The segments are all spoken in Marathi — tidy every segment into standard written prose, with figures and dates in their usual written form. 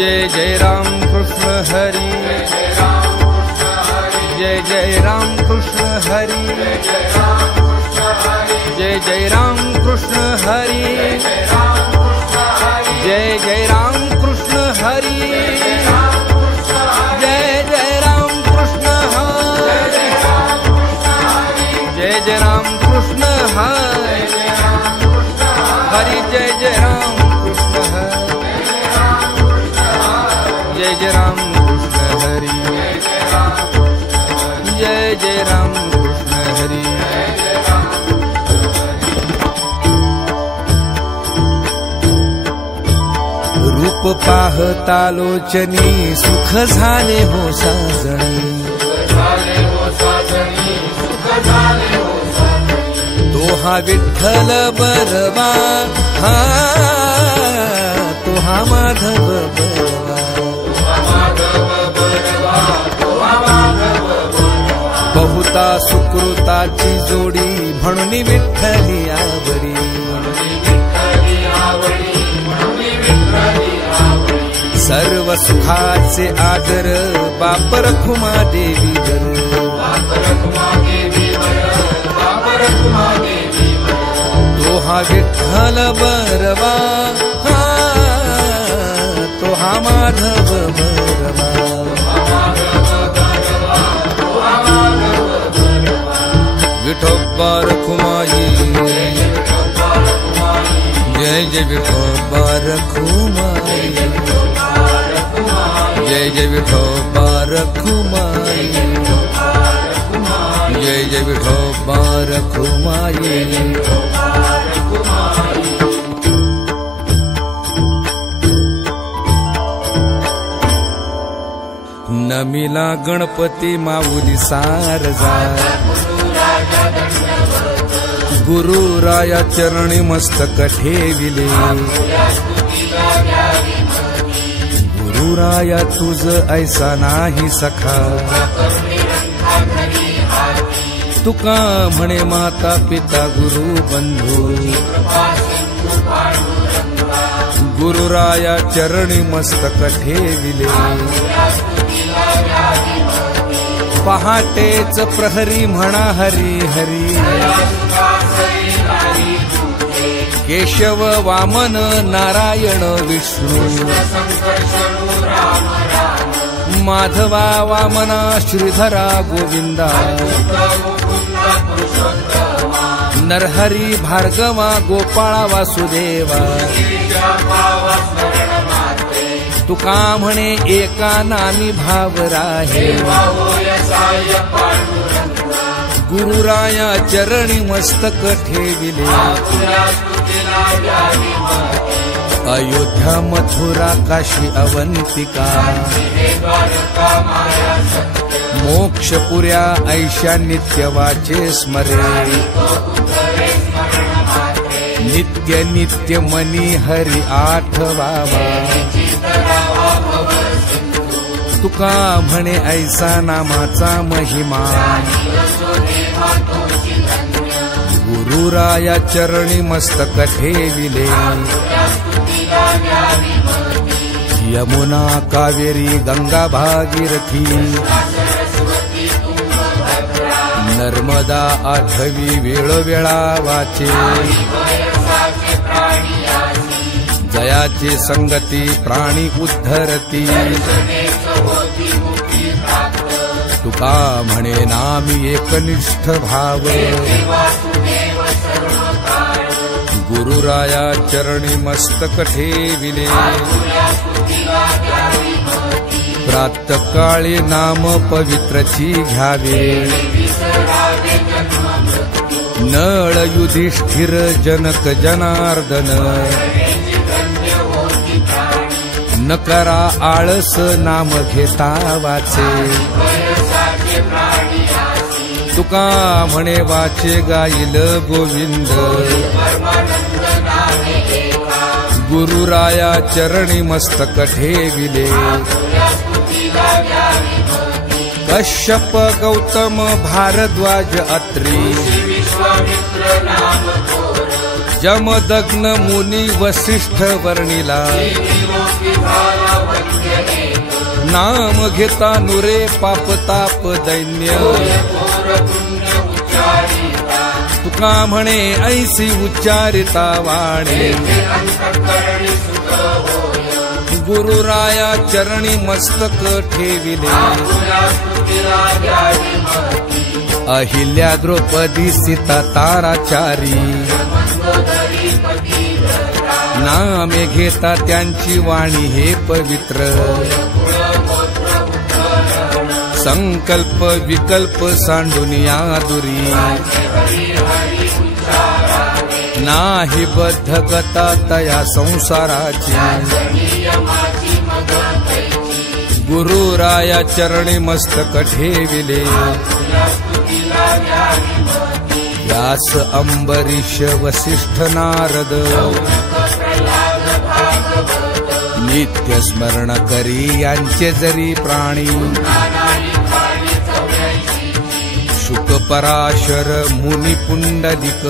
जय जय राम कृष्ण हरि, जय जय राम कृष्ण हरि, जय जय राम कृष्ण हरि, जय जय राम कृष्ण हरि, जय जय राम कृष्ण हरि, जय जय राम कृष्ण हरि, हरि जय जय राम कृष्ण हरि, जय जय राम कृष्ण हरि, जय जय राम कृष्ण हरि। रूप पाहता लोचनी सुख झाले हो साजणी, तो हा विठ्ठल बरवा, हा तो हा माधव बरवा, बहुता सुकृताची जोडी म्हणून विठ्ठली आवडी, सर्व सुखाचे आदर बाप रखुमा देवी वर, तो हा विठ्ठल बरवा, हा तो हा माधव बरवा, विठोबा रखुमाई, जय जय विठोबा रखुमाई, जय जय विठोबा रखुमाई, जय जय विठोबा रखुमाई। नमिला गणपती माऊली सारजा, गुरुराया चरणी मस्तक ठेविले, गुरुराया तुझ ऐसा नाही सखा, तुका म्हणे माता पिता गुरु बंधू, गुरुराया चरणी मस्तक ठेविले, पहाटेच प्रहरी म्हणा हरी हरी, केशव वामन नारायण विष्णू, माधवा वामना श्रीधरा गोविंदा, नरहरी भार्गवा गोपाळा वासुदेवा, तुका म्हणे एका नामी भाव राहे, गुरुराया चरणी मस्तक ठेविले, अयोध्या मथुरा काशी अवंतिका, मोक्षपुऱ्या ऐशा नित्य वाचे स्मरे, नित्य नित्य मनी हरी आठवावा, तुका म्हणे ऐसा नामाचा महिमा, गुरुराया चरणी मस्तक ठेविले, यमुना कावेरी गंगा भागीरथी, नर्मदा आठवी वेळोवेळा वाचे, जयाची संगती प्राणी उद्धरती, तुका म्हणे नामी एकनिष्ठ भाव, गुरुराया चरणी मस्तक ठेविले, प्रातःकाळी नाम पवित्रची घ्यावे, नळ युधिष्ठिर जनक जनार्दन, न करा आळस नाम घेता वाचे, तुका म्हणे वाचे गाईल गोविंद, गुरुराया चरणी मस्तक ठेविले, कश्यप गौतम भारद्वाज अत्री, जमदग्न मुनी वसिष्ठ वर्णिला, नाम घेता नुरे पाप ताप दैन्य तुका म्हणे ऐसी उच्चारिता वाणी गुरुराया चरणी मस्तक ठेविले अहिल्या द्रौपदी सीता ताराचारी नामे घेता त्यांची वाणी हे पवित्र संकल्प विकल्प सांडून या दुरी नाही बद्धगता तया संसाराची गुरुराया चरणी मस्तक ठेविले व्यास अंबरीश वसिष्ठ नारद नित्य स्मरण करी यांचे जरी प्राणी शुक पराशर मुनी पुंडलिक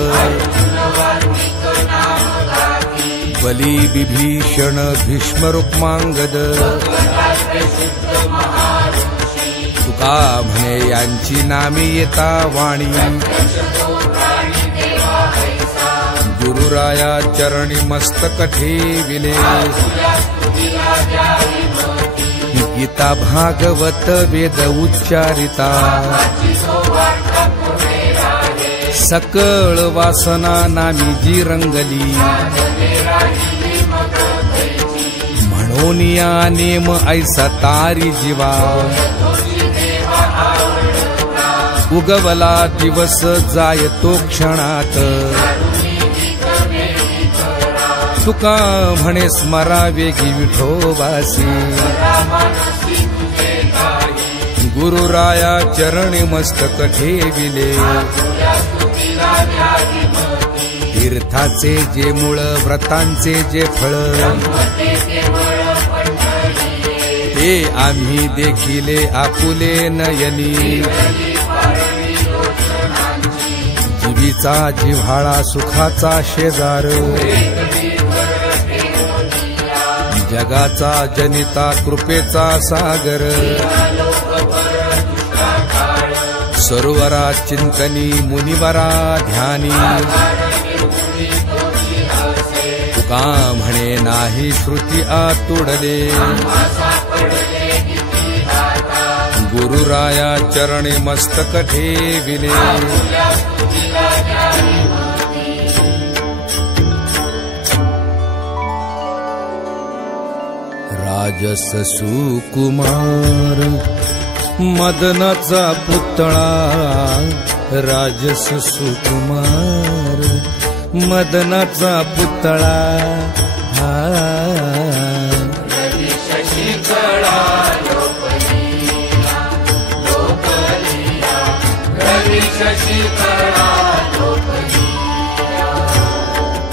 बली विभीषण भीष्म रुक्मांगद तुका म्हणे यांची नामे येता वाणी गुरुराया चरणी मस्तक ठेविले गीता भागवत वेद उच्चारिता सकळ वासना नामी जी रंगली म्हणून या नेम ऐसा तारी जीवा उगवला दिवस जाय तो क्षणात तुका म्हणे स्मरावे की विठोबासी गुरुराया चरणी मस्तक ठेविले तीर्थाचे जे मूळ व्रतांचे जे फळ ते आम्ही देखिले आपुले नयनी जीवीचा जिव्हाळा सुखाचा शेजार जगाचा जनिता कृपेचा सागर सरोवरा चिंतनी मुनिवरा ध्यानी तुका म्हणे नाही श्रुती आतुडले गुरुराया चरणी मस्तक ठेविले राजस सुकुमार मदनाचा पुतळा राजस सुकुमार मदनाचा पुतळा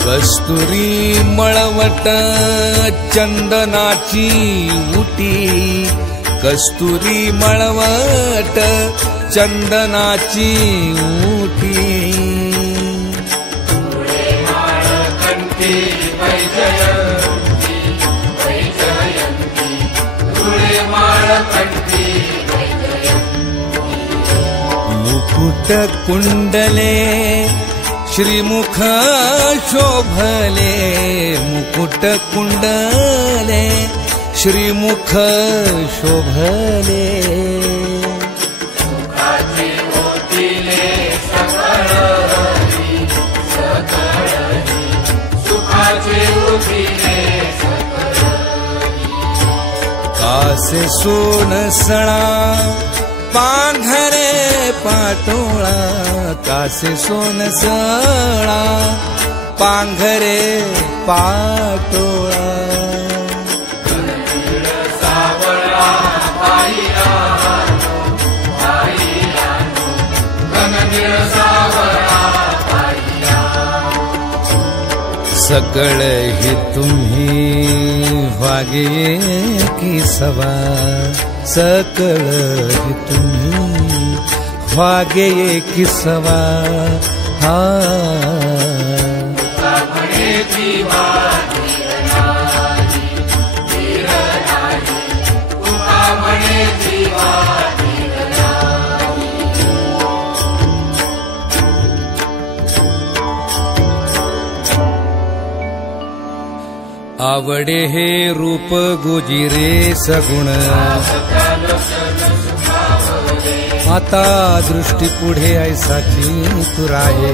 कस्तुरी मळवट चंदनाची उटी कस्तुरी मळवट चंदनाची उटी मुकुट कुंडले श्रीमुख शोभले मुकुट कुंडले श्रीमुख शोभले कासे सोन सणा पांघरे पाटोळा कासे सोन सणा पांघरे पाटोळा सकळ ही तुम्ही वागे की सवा सकळ ही तुम्ही वागे की सवा हा आवडे हे रूप गोजिरे सगुण आता दृष्टी पुढे ऐसाची तुराये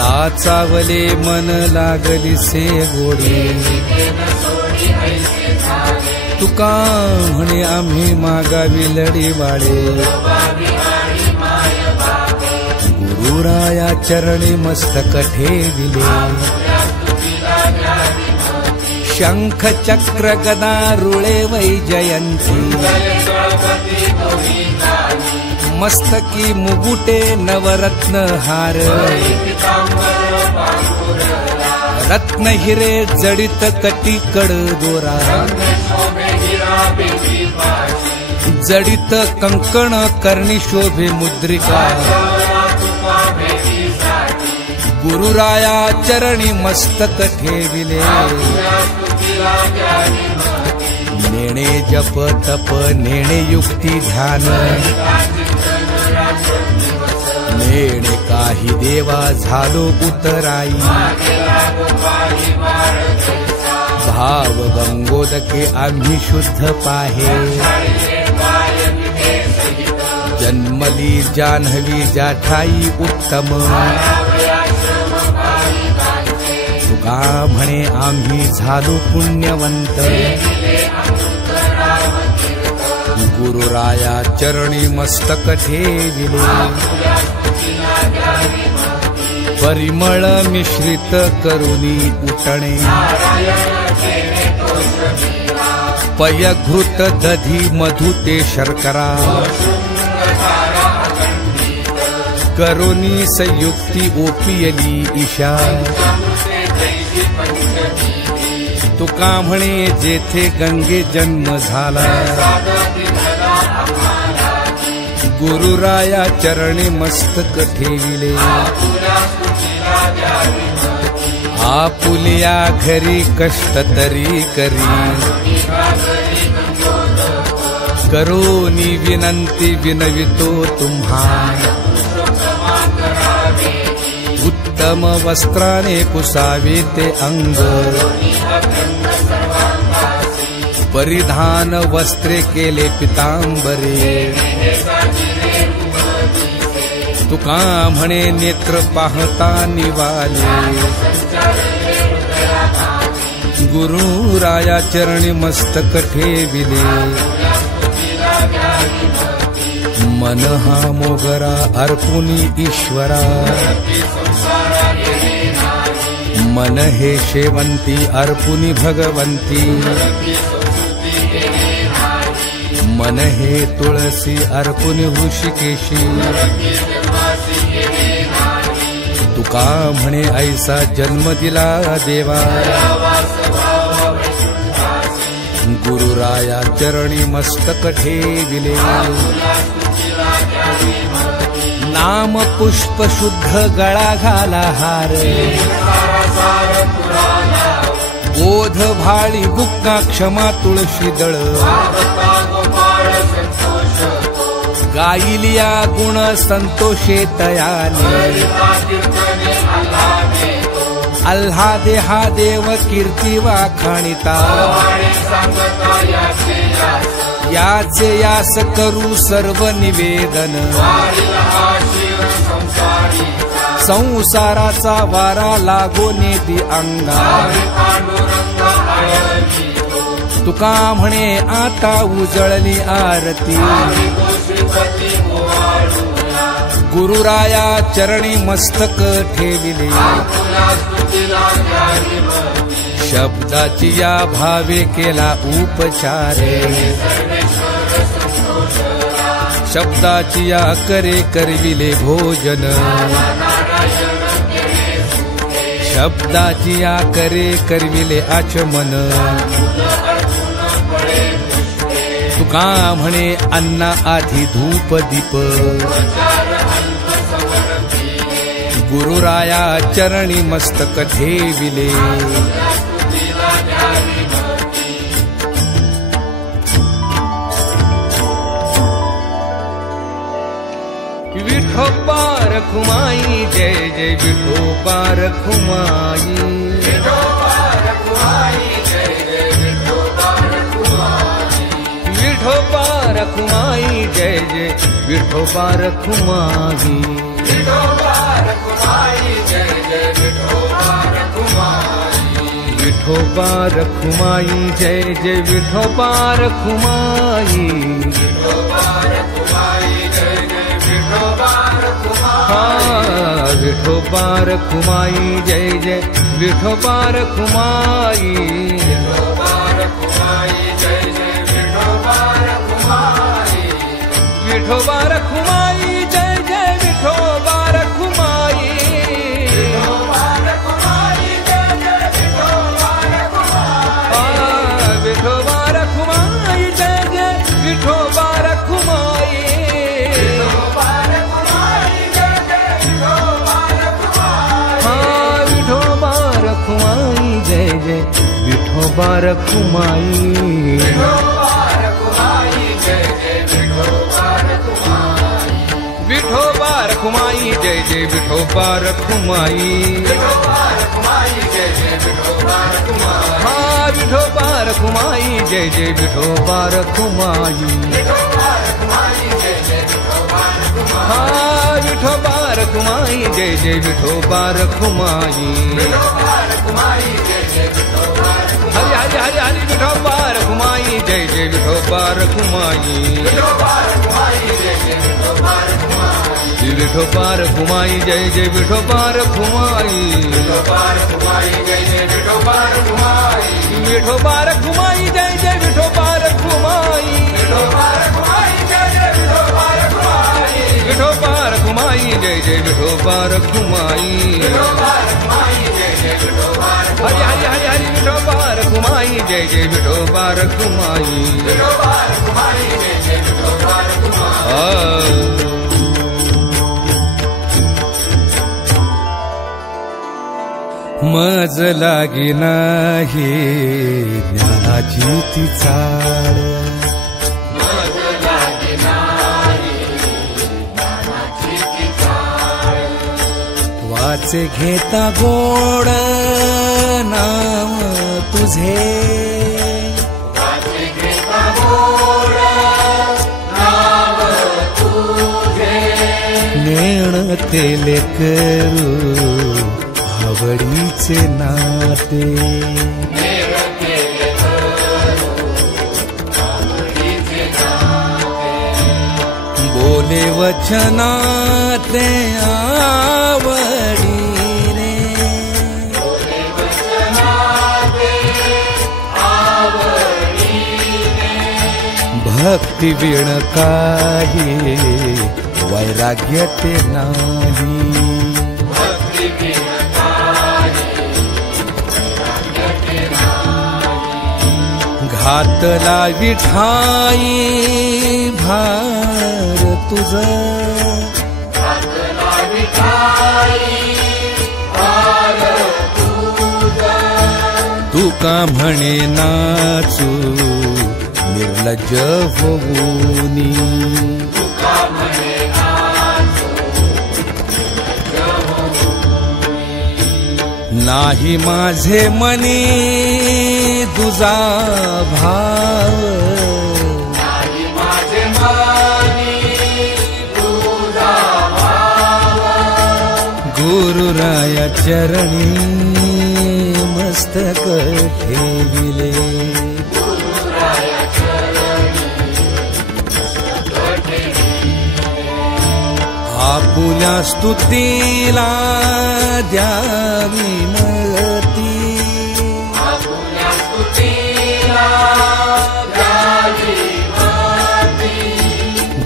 लाचावले मन लागली से गोडी तुका म्हणे आम्ही मागावी लढी बाळे गुरुराया चरणी मस्तक ठेविले शंख चक्र गदा रुळे वैजयंती मस्तकी मुगुटे नवरत्न हार रत्न हिरे जडित कटीकड दोरा जडित कंकण कर्णी शोभे मुद्रिका गुरुराया चरणी मस्तक ठेविले नेणे जप तप नेणे युक्ती ध्यान नेणे काही देवा झालो उतराई भाव गंगोदके आम्ही शुद्ध पाहे जन्मली जान्हवी जाठाई उत्तम तुका म्हणे आम्ही झालो पुण्यवंत गुरुराया चरणी मस्तक ठेविले परिमळ मिश्रित करुनी उठणे पयघृत दधी मधु ते शर्करा करुनी संयुक्ती ओपियली ईशा तुका म्हणे जेथे गंगे जन्म झाला गुरुराया चरणी मस्तक ठेविले आपुलिया घरी कष्ट तरी करी करोनी विनंती विनवितो तुम्हा उत्तम वस्त्राने पुसावे ते अंग परिधान वस्त्रे केले पितांबरे तुका म्हणे नेत्र पाहता निवाले गुरुराया चरणी मस्तक ठेविले मन हा मोगरा अर्पुनी ईश्वरा मन हे शेवंती अर्पुनी भगवंती मन हे तुळसी अर्पुनी हृषिकेशी तुका म्हणे ऐसा जन्म दिला देवा गुरुराया चरणी मस्तक ठेविले नाम पुष्प शुद्ध गळा घाला हार बोध भाळी बुक्का क्षमा तुळशी दळ गायिलिया गुण संतोषे तयाने आल्हादे हा देव कीर्ती वाखाणिता याचे यास करू सर्व निवेदन संसाराचा वारा लागो नेदी अंगा तुका म्हणे आता उजळली आरती गुरुराया चरणी मस्तक ठेविले शब्दाची या भावे केला उपचारे शब्दाची या करे करविले भोजन शब्दाची या करे करविले आचमन तुका म्हणे अन्ना आधी धूप दीप गुरुराया चरणी मस्तक ठेविले विठोबा रखुमाई जय जय विठोबा रखुमाई विठोबा रखुमाई जय जय विठोबा रखुमाई विठोबा रखुमाई जय जय विठोबा रखुमाई विठोबा रखुमाई जय जय विठोबा रखुमाई विठोबा रखुमाई जय जय विठोबा रखुमाई विठोबा रखुमाई जय जय विठोबा रखुमाई विठोबा रखुमाई जय जय विठोबा रखुमाई विठोबा रखुमाई जय जय विठोबा रखुमाई विठोबा रखुमाई जय जय विठोबा रखुमाई विठोबा रखुमाई जय जय विठोबा रखुमाई विठोबा रखुमाई जय जय विठोबा रखुमाई विठोबा रखुमाई जय जय विठोबा रखुमाई विठोबा रखुमाई जय जय विठोबा रखुमाई विठोबा रखुमाई जय जय विठोबा रखुमाई विठोबा रखुमाई जय जय विठोबा रखुमाई विठोबा रखुमाई जय जय विठोबा रखुमाई हाँ विठोबा रखुमाई जय जय विठोबा रखुमाई विठोबा रखुमाई जय जय विठोबा रखुमाई हाँ विठोबा रखुमाई जय जय विठोबा रखुमाई विठोबा रखुमाई जय जय विठोबा हरि हरि हरि हरि विठोबा रखुमाई जय जय विठोबा रखुमाई विठोबा रखुमाई जय जय विठोबा रखुमाई विठोबा रखुमाई जय जय विठोबा रखुमाई विठोबा रखुमाई जय जय विठोबा रखुमाई विठोबा रखुमाई जय जय विठोबा रखुमाई विठोबा रखुमाई जय जय विठोबा रखुमाई विठोबा रखुमाई जय जय विठोबा रखुमाई विठोबा रखुमाई जय जय विठोबा हरि हरि हरि हरि विठोबा रखुमाई जय जय विठोबा रखुमाई विठोबा रखुमाई जय जय विठोबा रखुमाई मज लागी नाही ज्ञानाची ती चाळ मज लागी नाही ज्ञानाची ती चाळ वाचे घेता गोड नाम तुझे वाचे घेता गोड नाम तुझे नेण ते लेकरू आवडीचे नाते बोले वचनाते आवडीने भक्ती विण काही वैराग्य ते नाही घातला विठाई भार तुझ घातला विठाई भार तुझ तुका म्हणे नाचू निर्लज्ज होऊनी तुका म्हणे नाचू निर्लज्ज होऊनी नाही माझे मनी तुझा भाव नाही माझे मनी तुझा भाव गुरुराया चरणी मस्तक ठेविले गुरुराया चरणी मस्तक ठेविले आपुल्या स्तुतीला द्यावी मती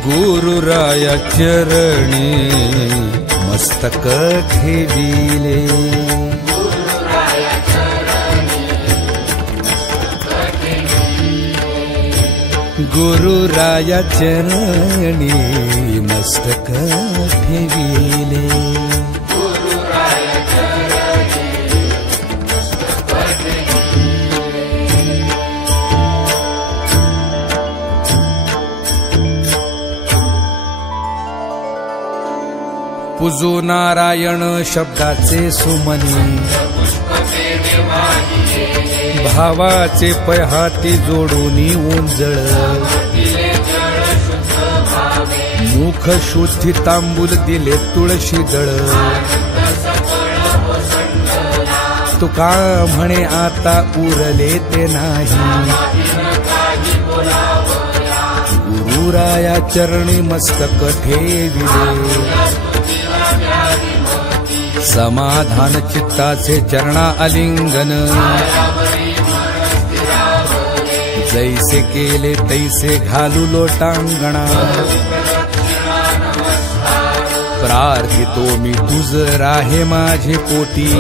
गुरुराया चरणी मस्तक ठेविले गुरुराया चरणी मस्तक ठेविले पूजो नारायण शब्दाचे सुमनी, भावाचे पहाती जोडूनी ओंजळ, मुख शुद्धी तांबूल दिले तुळशी दळ, तुका म्हणे आता उरले ते नाही, गुरुराया चरणी मस्तक ठेविले, समाधान चित्ताचे चरणा आलिंगन, जैसे केले तैसे घालू लोटांगणा, प्रार्थितो मी तुझ राहे माझे पोटी,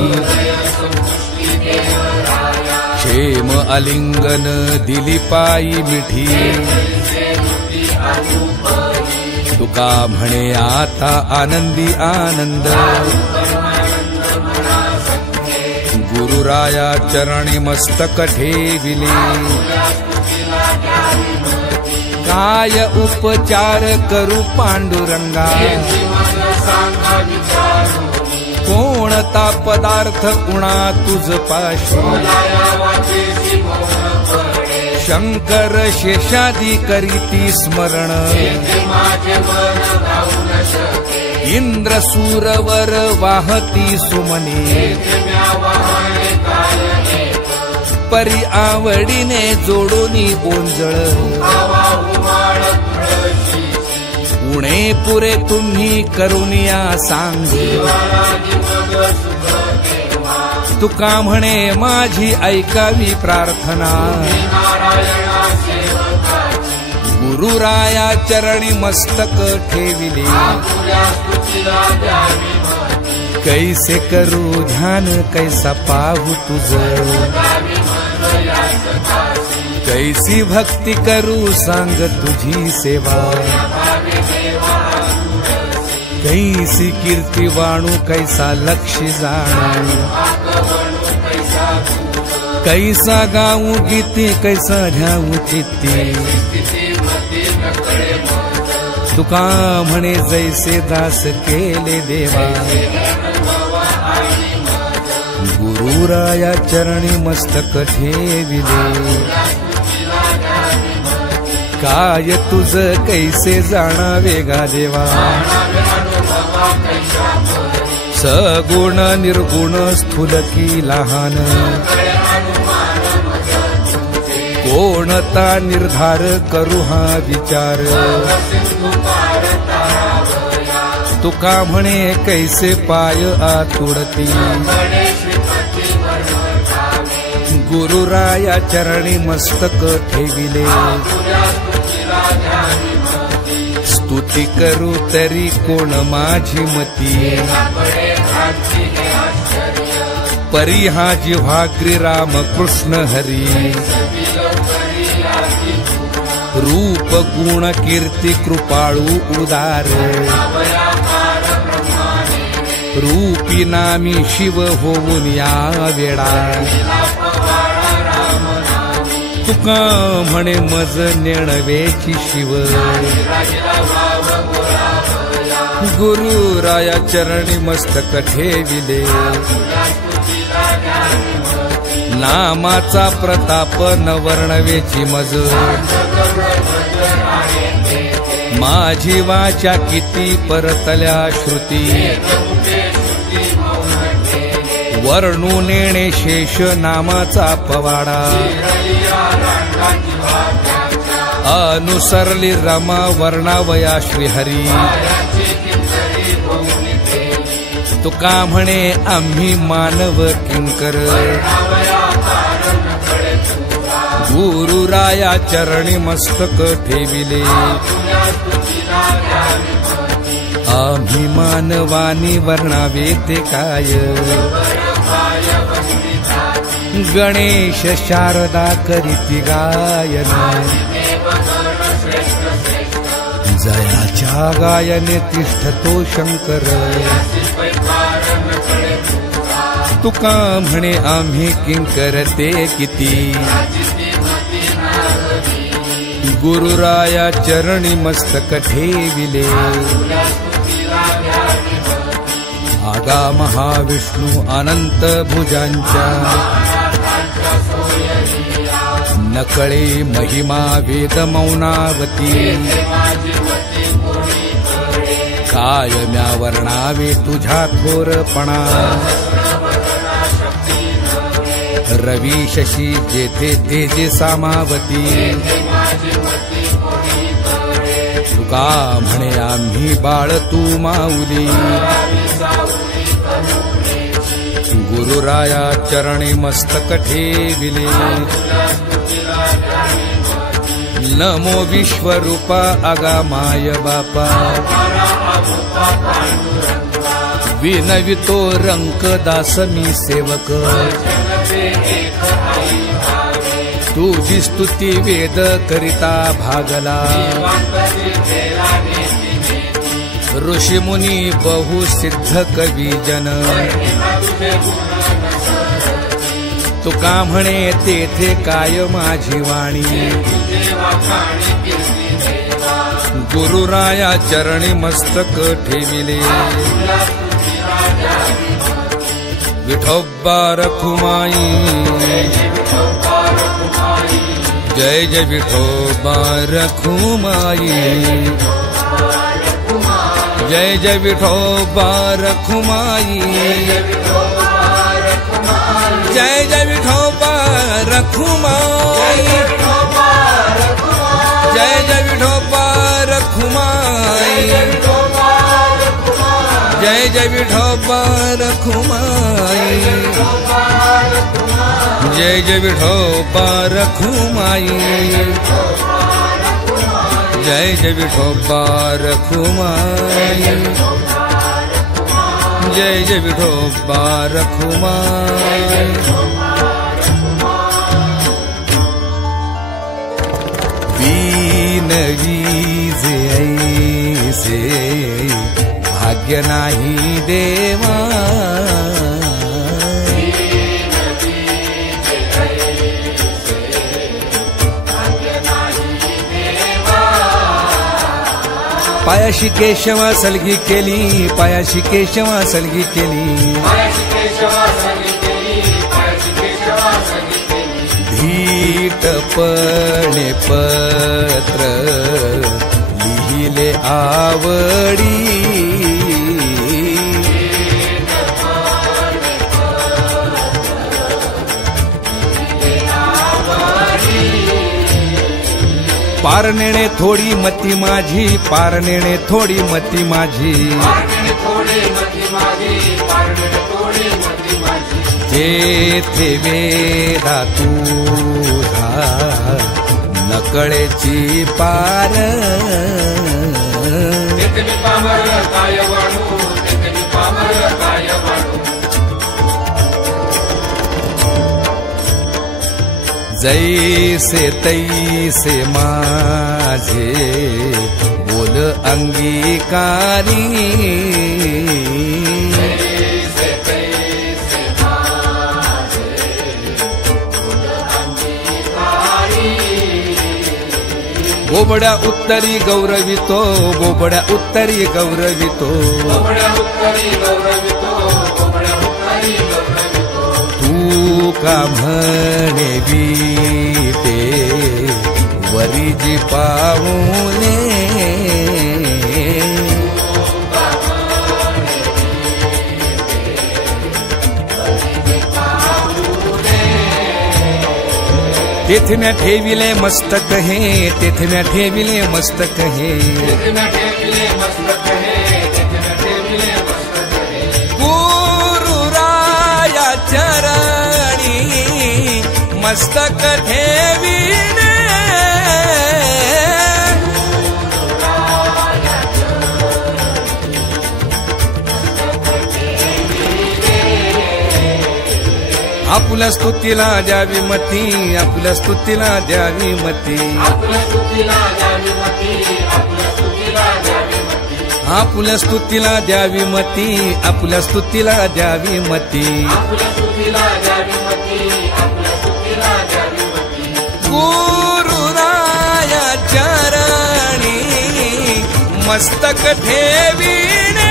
क्षेम आलिंगन दिली पायी मिठी, तुका म्हणे आता आनंदी आनंद, गुरुराया चरणी मस्तक ठेविले, काय उपचार करू पांडुरंगा, कोणता पदार्थ उणा तुझ पाशी, शंकर शेषादी करीती स्मरण, इंद्र सूरवर वाहती सुमनी, परी आवडीने जोडूनी ओंजळ, उणे पुरे तुम्ही करुनिया सांगे, तुका म्हणे माझी ऐकावी प्रार्थना, गुरुराया चरणी मस्तक ठेविले, कैसे करू ध्यान कैसा पाहू तुझ, कैसी भक्ती करू सांग तुझी सेवा, कैसी कीर्ती वाणू कैसा लक्ष जाणू, कैसा गाऊ गीती कैसा ध्याऊ चित्ती, तुका म्हणे जैसे दास केले देवा, गुरुराया चरणी मस्तक ठेविले, काय तुझ कैसे जाणावे गा देवा, सगुण निर्गुण स्थूल की लहान, कोणता निर्धार करू हा विचार, तुका म्हणे कैसे पाय आतुडती, गुरुराया चरणी मस्तक ठेविले, स्तुती करू तरी कोण माझी मती, परी हा जिव्हाग्री राम कृष्ण हरी, रूप गुण कीर्ती कृपाळू उदार, रूपी नामी शिव होऊन या वेळा, तुका म्हणे मज नेणवेची शिव, गुरुराया चरणी मस्तक ठेविले, नामाचा प्रताप न वर्णवेची मज, माझी वाचा किती परतल्या श्रुती, वर्णू नेणे शेष नामाचा पवाडा, अनुसरली रमा वर्णावया श्रीहरी, तुका म्हणे आम्ही मानव किंकर, गुरुराया चरणी मस्तक ठेविले, आम्ही मानवानी वर्णावे ते काय, गणेश शारदा करीती गायन, जयाच्या गायने तिष्ठतो शंकर, तुका म्हणे आम्ही किंकर ते किती, गुरुराया चरणी मस्तक ठेविले, आगा महाविष्णू अनंत भुजांच्या नकळे महिमा वेद मौनावती कायम्या वर्णावे तुझ्या थोरपणा रवी शशी जेथे तेजे सामावती तुका म्हणे आम्ही बाळ तू माऊली गुरुराया चरणी मस्तक ठेविले नमो विश्वरूपा आगामाय बापा विनवितो रंक दास मी सेवक तुझी स्तुती वेद करिता भागला ऋषी मुनी बहुसिद्ध कवी जन तुका म्हणे तेथे काय माझी वाणी गुरुराया चरणी मस्तक ठेविले विठोबा रखुमाई जय जय विठोबा रखुमाई जय जय विठोबा रखुमाई जय जय विठोबा रखुमाई जय जय विठोबा रखुमाई जय जय विठोबा रखुमाई जय जय विठोबा रखुमाई जय जय विठोबा रखुमाई जय जय विठोबा रखुमाई विनवीजे ऐसे भाग्य नाही देवा पायाशी केशवा सलगी केली पायाशी केशवा सलगी केली धीटपणे पत्र लिहिले आवडी पार नेणे थोडी मती माझी पार नेणे थोडी मती माझी जेथे वेदा तुझा नकळेची पार जैसे तैसे माझे बोल अंगीकारी बोबड्या उत्तरी गौरवितो बोबड्या उत्तरी गौरवितो तू का म्हणे बीते वरीजी पाऊने तेथे म्या ठेविले मस्तक हे तेथे म्या ठेविले मस्तक हे गुरुराया चरणी मस्तक ठेविले आपुल्या स्तुतीला द्यावी मती आपुल्या स्तुतीला द्यावी मती आपुल्या स्तुतीला द्यावी मती आपुल्या स्तुतीला द्यावी मती गुरुराया चरणी मस्तक ठेविणे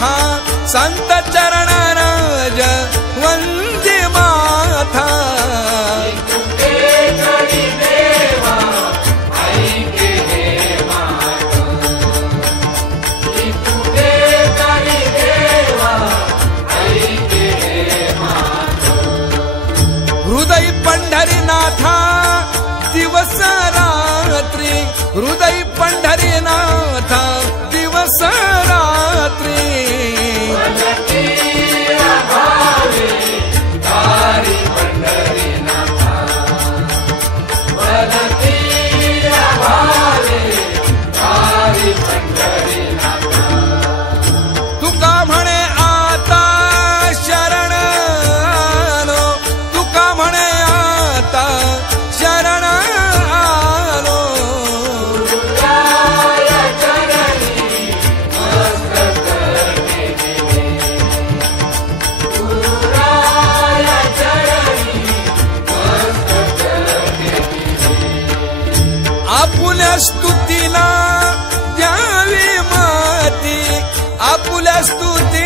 माथा संत चरण राज वंदे माथा हृदय पंढरीनाथा दिवस रात्री हृदय पंढरीनाथा दिवस रात्री तुका म्हणे आता शरण आलो तुका म्हणे आता शरण आलो आपुल्या स्तुतीला द्यावी माती आपुल्या स्तुती